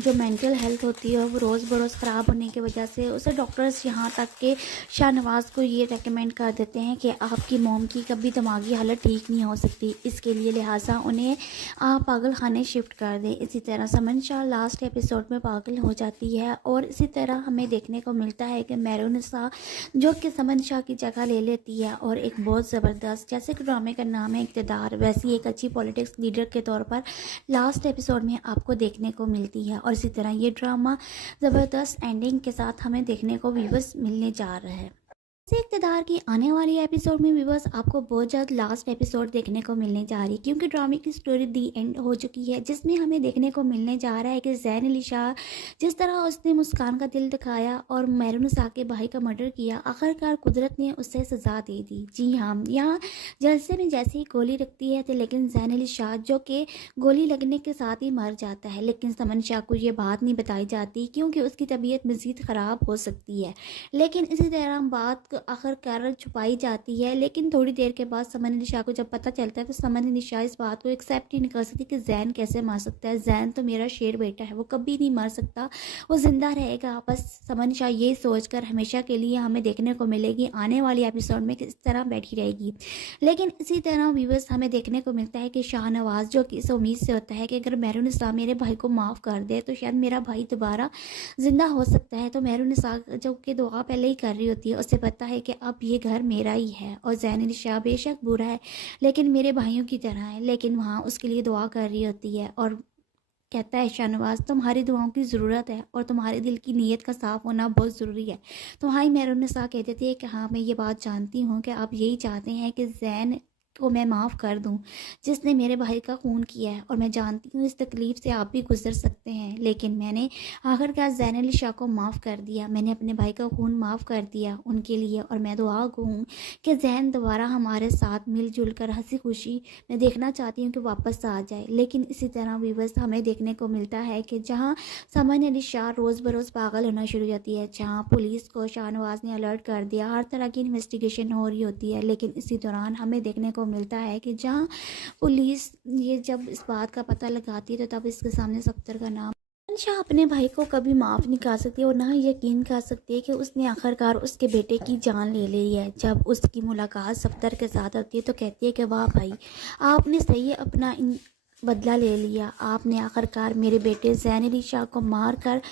जो मेंटल हेल्थ होती है वो रोज़ बरोज़ ख़राब होने की वजह से उसे डॉक्टर्स यहाँ तक के शाहनवाज़ को ये रेकमेंड कर देते हैं कि आपकी मॉम की कभी दिमागी हालत ठीक नहीं हो सकती, इसके लिए लिहाजा उन्हें आप पागल खाने शिफ्ट कर दें। इसी तरह समन शाह लास्ट एपिसोड में पागल हो जाती है, और इसी तरह हमें देखने को मिलता है कि मेहरुनिसा जो कि समन शाह की जगह ले लेती है, और एक बहुत ज़बरदस्त, जैसे कि ड्रामे का नाम है इक़्तिदार, वैसी एक अच्छी पॉलिटिक्स लीडर के तौर पर लास्ट एपिसोड में आपको देखने को मिलती है। और इसी तरह ये ड्रामा ज़बरदस्त एंडिंग के साथ हमें देखने को व्यूअर्स मिलने जा रहा है। इक़्तिदार की आने वाली एपिसोड में व्यूअर्स आपको बहुत जल्द लास्ट एपिसोड देखने को मिलने जा रही है, क्योंकि ड्रामे की स्टोरी दी एंड हो चुकी है, जिसमें हमें देखने को मिलने जा रहा है कि ज़ैन अली शाह जिस तरह उसने मुस्कान का दिल दिखाया और मेहरुनिसा के भाई का मर्डर किया, आखिरकार कुदरत ने उसे सज़ा दे दी। जी हाँ, यहाँ जलसे में जैसे ही गोली रखती है तो लेकिन ज़ैन अली शाह जो कि गोली लगने के साथ ही मर जाता है, लेकिन समन शाह को ये बात नहीं बताई जाती क्योंकि उसकी तबीयत मज़ीद ख़राब हो सकती है। लेकिन इसी तरह बात आखिरकार छुपाई जाती है, लेकिन थोड़ी देर के बाद समन अली शाह को जब पता चलता है तो समन अली शाह इस बात को एक्सेप्ट ही नहीं कर सकती कि ज़ैन कैसे मर सकता है। ज़ैन तो मेरा शेर बेटा है, वो कभी नहीं मर सकता, वो ज़िंदा रहेगा। बस समन शाह ये सोचकर हमेशा के लिए हमें देखने को मिलेगी आने वाली एपिसोड में किस तरह बैठी रहेगी। लेकिन इसी तरह व्यूअर्स हमें देखने को मिलता है कि शाहनवाज़ जो कि इस उम्मीद से होता है कि अगर मेहरुनिसा मेरे भाई को माफ़ कर दे तो शायद मेरा भाई दोबारा ज़िंदा हो सकता है। तो मेहरुनिसा जो कि दुआ पहले ही कर रही होती है, उसे पता है कि अब ये घर मेरा ही है, और ज़ैन अली शाह बेशक बुरा है लेकिन मेरे भाइयों की तरह है, लेकिन वहाँ उसके लिए दुआ कर रही होती है और कहता है शाहनवाज़ तुम्हारी दुआओं की ज़रूरत है और तुम्हारे दिल की नीयत का साफ़ होना बहुत ज़रूरी है। तो हाँ, मेहरुनिसा कह देती है कि हाँ मैं ये बात जानती हूँ कि आप यही चाहते हैं कि ज़ैन को मैं माफ़ कर दूं, जिसने मेरे भाई का खून किया है, और मैं जानती हूँ इस तकलीफ़ से आप भी गुजर सकते हैं, लेकिन मैंने आखिरकार ज़ैन अली शाह को माफ़ कर दिया, मैंने अपने भाई का खून माफ़ कर दिया उनके लिए, और मैं दुआ गो हूँ कि ज़ैन दोबारा हमारे साथ मिलजुल कर हंसी खुशी मैं देखना चाहती हूँ कि वापस आ जाए। लेकिन इसी तरह व्यूअर्स हमें देखने को मिलता है कि जहाँ समन अली शाह रोज़ बरोज़ पागल होना शुरू हो जाती है, जहाँ पुलिस को शाहनवाज़ ने अलर्ट कर दिया, हर तरह की इन्वेस्टिगेशन हो रही होती है, लेकिन इसी दौरान हमें देखने को मिलता है कि जहां पुलिस ये जब इस बात का पता लगाती है तो तब इसके सामने सफ्तर का नाम शाह अपने भाई को कभी माफ़ नहीं कर सकती और ना ही यकीन कर सकती है कि उसने आखिरकार उसके बेटे की जान ले ली है। जब उसकी मुलाकात सफ्तर के साथ होती है तो कहती है कि वाह भाई, आपने सही अपना बदला ले लिया। आपने आखिरकार मेरे बेटे ज़ैन अली शाह को मार कर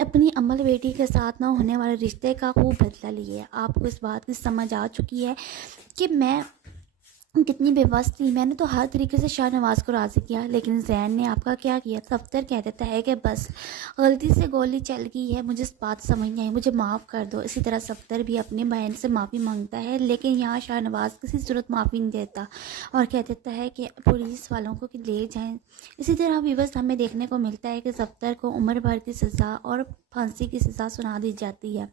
अपनी अम्मल बेटी के साथ ना होने वाले रिश्ते का खूब बदला लिया है। आपको इस बात की समझ आ चुकी है कि मैं कितनी बेबस थी। मैंने तो हर तरीके से शाहनवाज को राज़ी किया, लेकिन ज़ैन ने आपका क्या किया। सफ्तर कह देता है कि बस गलती से गोली चल गई है, मुझे इस बात समझ नहीं आई, मुझे माफ़ कर दो। इसी तरह सफ्तर भी अपने बहन से माफ़ी मांगता है, लेकिन यहाँ शाहनवाज किसी सूरत माफ़ी नहीं देता और कह देता है कि पुलिस वालों को कि ले जाएं। इसी तरह विवश हमें देखने को मिलता है कि सफ्तर को उम्र भर की सज़ा और फांसी की सज़ा सुना दी जाती है।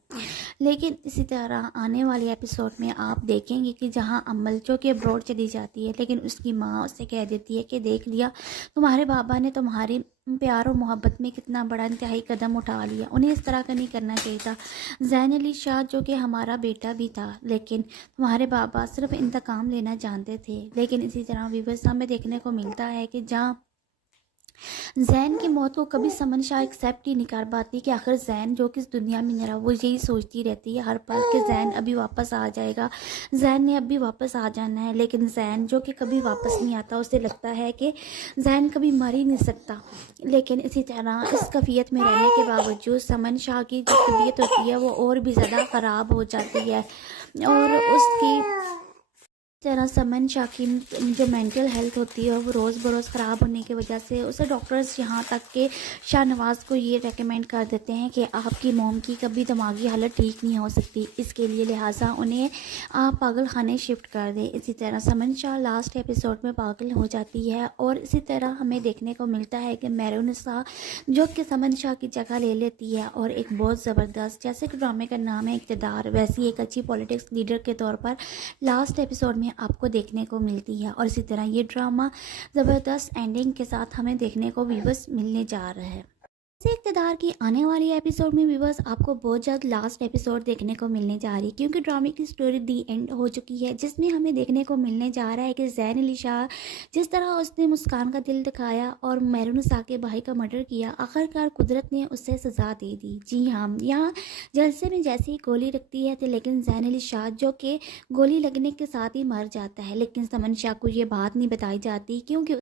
लेकिन इसी तरह आने वाले एपिसोड में आप देखेंगे कि जहां अम्मल जो कि अब्रॉड चली जाती है, लेकिन उसकी माँ उससे कह देती है कि देख लिया, तुम्हारे बाबा ने तुम्हारी प्यार और मोहब्बत में कितना बड़ा इंतहाई कदम उठा लिया, उन्हें इस तरह का नहीं करना चाहिए था। ज़ैन अली शाह जो कि हमारा बेटा भी था, लेकिन तुम्हारे बाबा सिर्फ इंतकाम लेना जानते थे। लेकिन इसी तरह विवशा में देखने को मिलता है कि जहाँ ज़ैन की मौत को कभी समन शाह एक्सेप्ट ही नहीं कर पाती कि आखिर ज़ैन जो कि इस दुनिया में नहीं रहा, वो यही सोचती रहती है हर पल कि ज़ैन अभी वापस आ जाएगा, ज़ैन ने अभी वापस आ जाना है। लेकिन ज़ैन जो कि कभी वापस नहीं आता, उसे लगता है कि ज़ैन कभी मर ही नहीं सकता। लेकिन इसी तरह इस कैफियत में रहने के बावजूद समन शाह की जो तबीयत होती है वो और भी ज़्यादा ख़राब हो जाती है और उसकी तरह समन शाह की जो मेंटल हेल्थ होती है वो रोज़ बरोज़ ख़राब होने की वजह से उसे डॉक्टर्स यहाँ तक के शाहनवाज को ये रेकमेंड कर देते हैं कि आपकी मोम की कभी दिमागी हालत ठीक नहीं हो सकती, इसके लिए लिहाजा उन्हें आप पागल खाने शिफ्ट कर दें। इसी तरह समन शाह लास्ट एपिसोड में पागल हो जाती है और इसी तरह हमें देखने को मिलता है कि मेहरुनिसा जो कि समन शाह की जगह ले लेती है और एक बहुत ज़बरदस्त, जैसे कि ड्रामे का नाम है इक़्तिदार, वैसी एक अच्छी पॉलिटिक्स लीडर के तौर पर लास्ट एपिसोड में आपको देखने को मिलती है। और इसी तरह ये ड्रामा ज़बरदस्त एंडिंग के साथ हमें देखने को व्यूअर्स मिलने जा रहा है। इक़्तिदार की आने वाली एपिसोड में व्यूअर्स आपको बहुत जल्द लास्ट एपिसोड देखने को मिलने जा रही है, क्योंकि ड्रामे की स्टोरी दी एंड हो चुकी है, जिसमें हमें देखने को मिलने जा रहा है कि ज़ैन अली शाह जिस तरह उसने मुस्कान का दिल दिखाया और मेहरुनिसा के भाई का मर्डर किया, आखिरकार कुदरत ने उससे सज़ा दे दी। जी हाँ, यहाँ जलसे में जैसे ही गोली रखती है तो लेकिन ज़ैन अली शाह जो कि गोली लगने के साथ ही मर जाता है, लेकिन समन शाह को ये बात नहीं बताई जाती क्योंकि